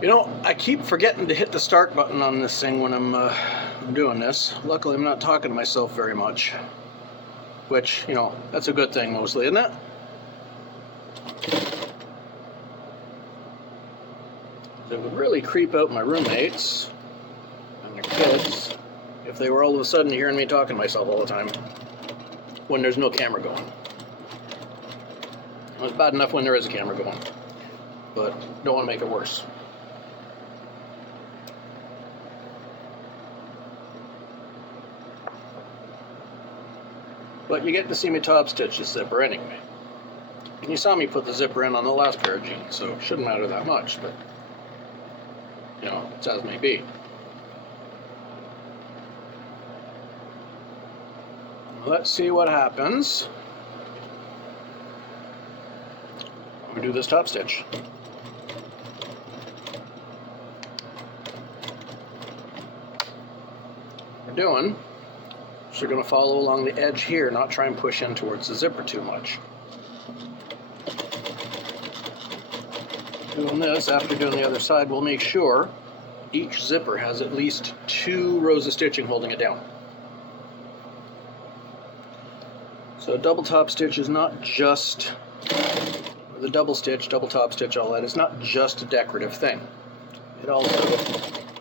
You know, I keep forgetting to hit the start button on this thing when I'm doing this. Luckily, I'm not talking to myself very much. Which, you know, that's a good thing mostly, isn't it? It would really creep out my roommates and their kids if they were all of a sudden hearing me talking to myself all the time when there's no camera going. It's bad enough when there is a camera going, but don't want to make it worse. But you get to see me top stitch the zipper anyway. And you saw me put the zipper in on the last pair of jeans, so it shouldn't matter that much, but you know, it's as may be. Let's see what happens when we do this top stitch. What we're doing is we're going to follow along the edge here, not try and push in towards the zipper too much. Doing this, after doing the other side, we'll make sure each zipper has at least 2 rows of stitching holding it down. So a double top stitch is not just, the double stitch, double top stitch, all that, it's not just a decorative thing. It also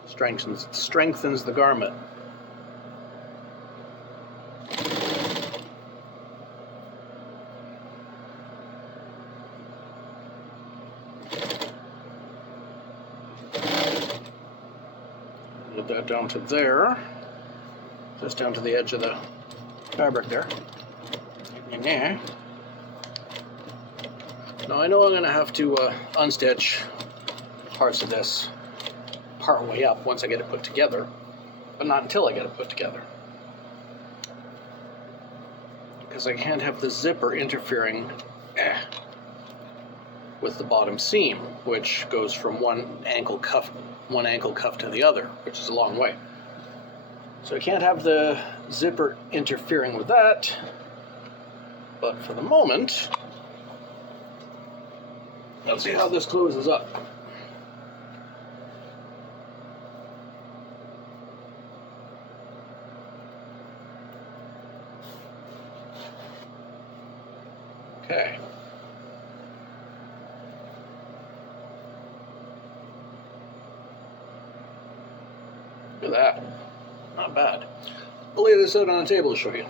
strengthens the garment. Get that down to there, just down to the edge of the fabric there. Now I know I'm going to have to unstitch parts of this part way up once I get it put together, but not until I get it put together. Because I can't have the zipper interfering with the bottom seam, which goes from one ankle cuff to the other, which is a long way. So I can't have the zipper interfering with that. But for the moment, let's see how this closes up. Okay. Look at that. Not bad. I'll lay this out on the table to show you.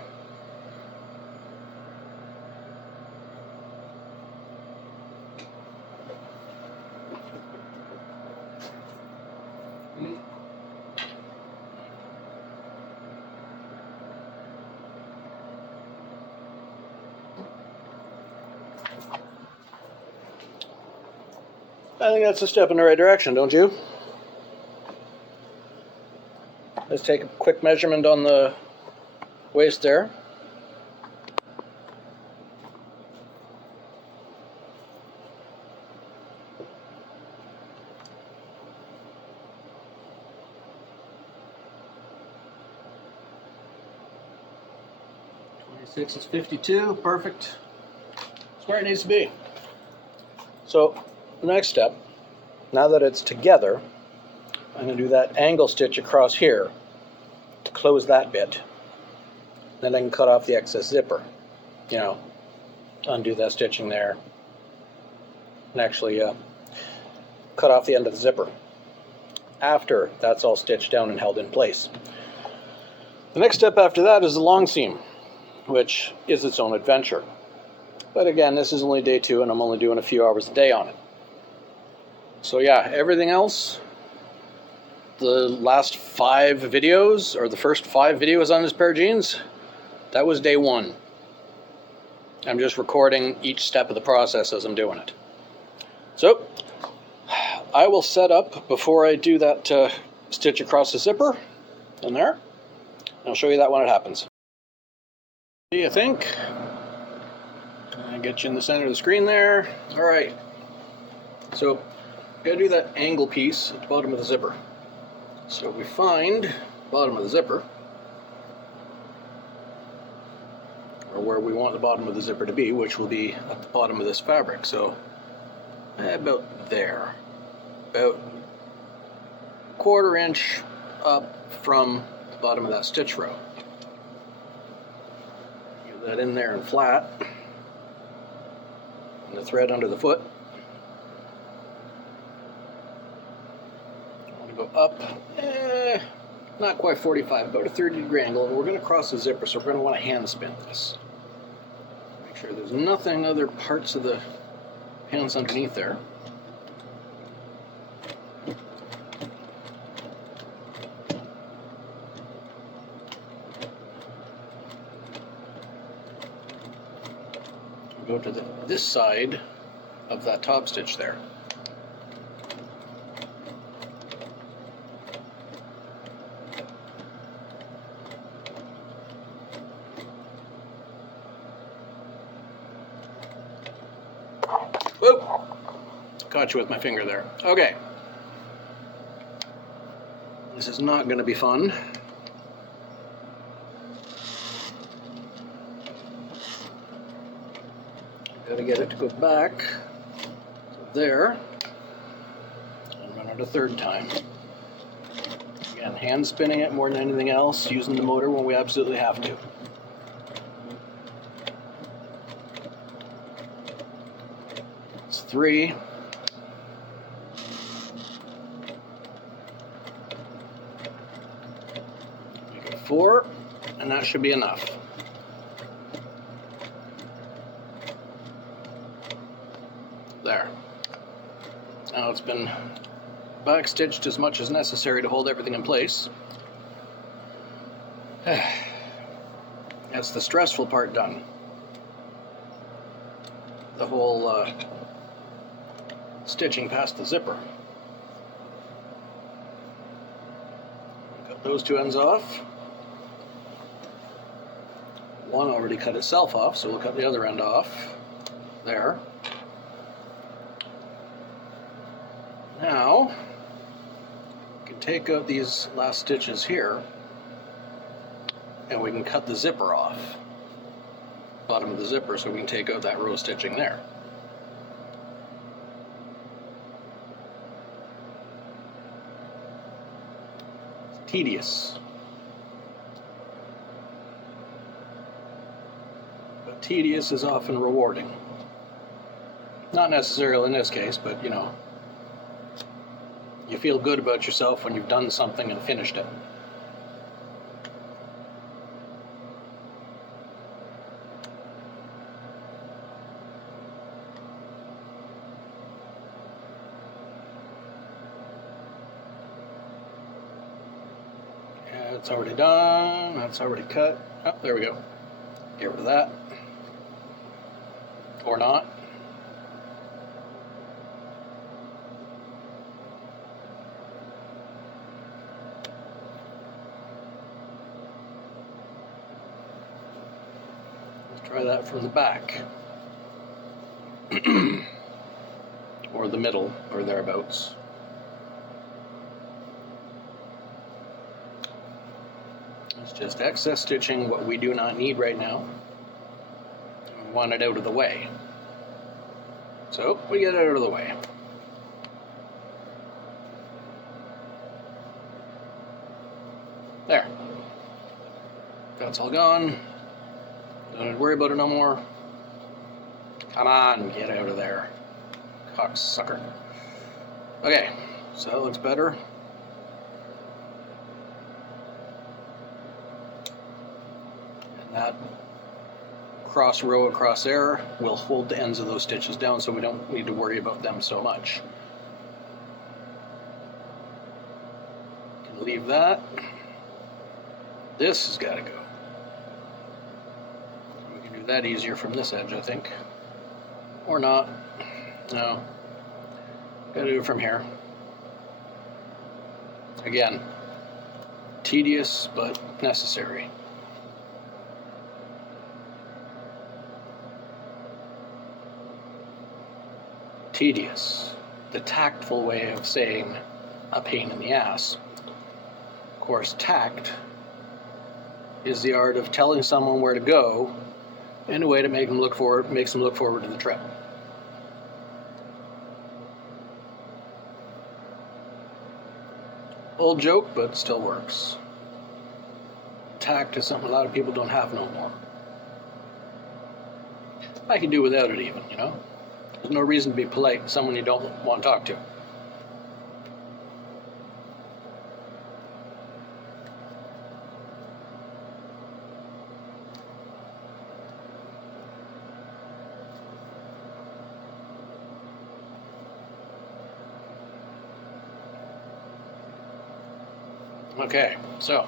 I think that's a step in the right direction, don't you? Let's take a quick measurement on the waist there. Is 52, perfect. It's where it needs to be. So the next step, now that it's together, I'm going to do that angle stitch across here to close that bit. Then I can cut off the excess zipper. You know, undo that stitching there and actually cut off the end of the zipper after that's all stitched down and held in place. The next step after that is the long seam, which is its own adventure. But again, this is only day 2 and I'm only doing a few hours a day on it. So yeah, everything else, the last 5 videos, or the first 5 videos on this pair of jeans, that was day 1. I'm just recording each step of the process as I'm doing it. So, I will set up before I do that stitch across the zipper, in there, and I'll show you that when it happens. What do you think? I get you in the center of the screen there. Alright, so gotta do that angle piece at the bottom of the zipper. So we find the bottom of the zipper, or where we want the bottom of the zipper to be, which will be at the bottom of this fabric. So about there, about 1/4 inch up from the bottom of that stitch row. Get that in there and flat. And the thread under the foot. I want to go up, not quite 45, about a 30-degree angle, and we're going to cross the zipper, so we're going to want to hand spin this. Make sure there's nothing other parts of the pants underneath there. Go to this side of that top stitch there. Whoop! Caught you with my finger there. Okay. This is not going to be fun. Gotta get it to go back to there and run it a third time. Again, hand spinning it more than anything else, using the motor when we absolutely have to. It's 3. Make it 4, and that should be enough. There. Now it's been back stitched as much as necessary to hold everything in place. That's the stressful part done. The whole stitching past the zipper. Cut those two ends off. One already cut itself off, so we'll cut the other end off. There. Now, we can take out these last stitches here, and we can cut the zipper off, bottom of the zipper, so we can take out that row stitching there. It's tedious, but tedious is often rewarding. Not necessarily in this case, but you know, you feel good about yourself when you've done something and finished it. Yeah, it's already done. That's already cut. Oh, there we go. Get rid of that. Or not. Try that from the back, or the middle, or thereabouts. It's just excess stitching, what we do not need right now. We want it out of the way. So, we get it out of the way. There. That's all gone. Don't worry about it no more. Come on, get out of there. Cocksucker. Okay, so that looks better. And that cross row across there will hold the ends of those stitches down, so we don't need to worry about them so much. Can leave that. This has got to go. That easier from this edge, I think. Or not. No. Gotta do it from here. Again, tedious but necessary. Tedious. The tactful way of saying a pain in the ass. Of course, tact is the art of telling someone where to go in a way to make them look forward, makes them look forward to the trip. Old joke, but still works. Tact is something a lot of people don't have no more. I can do without it even, you know? There's no reason to be polite to someone you don't want to talk to. Okay, so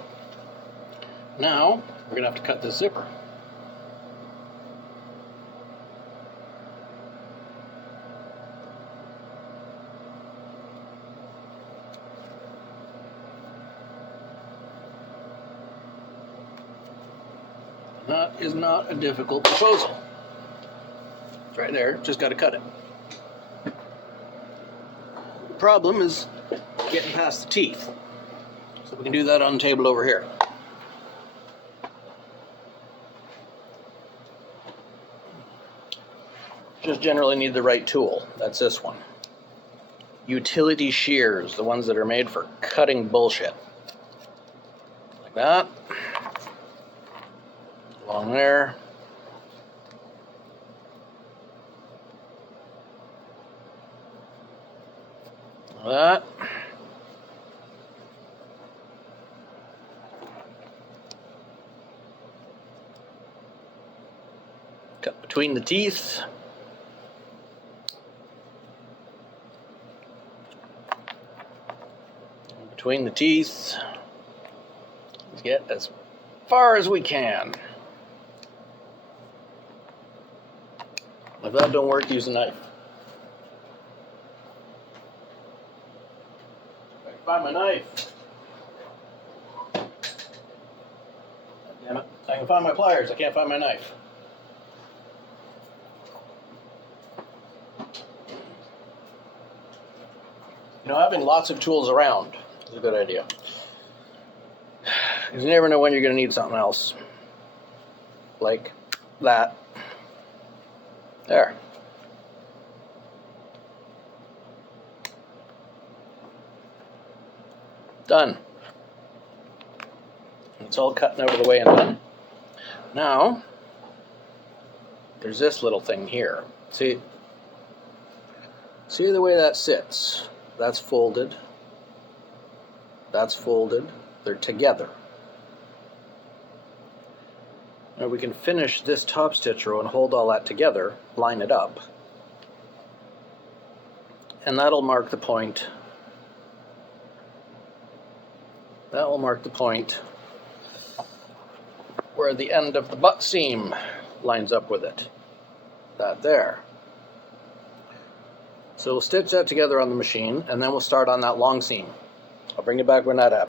now we're going to have to cut this zipper. That is not a difficult proposal. It's right there, just got to cut it. The problem is getting past the teeth. So we can do that on the table over here. Just generally need the right tool. That's this one. Utility shears, the ones that are made for cutting bullshit. Like that. Along there. Like that. Cut between the teeth. Between the teeth. Let's get as far as we can. If that don't work, use a knife. If I can find my knife. Damn it. I can find my pliers. I can't find my knife. You know, having lots of tools around is a good idea. Because you never know when you're going to need something else. Like that. There. Done. It's all cut out of the way and done. Now, there's this little thing here. See the way that sits? That's folded. That's folded. They're together. Now we can finish this top stitch row and hold all that together, line it up, and that'll mark the point. That will mark the point where the end of the butt seam lines up with it. That there. So we'll stitch that together on the machine, and then we'll start on that long seam. I'll bring you back when that happens.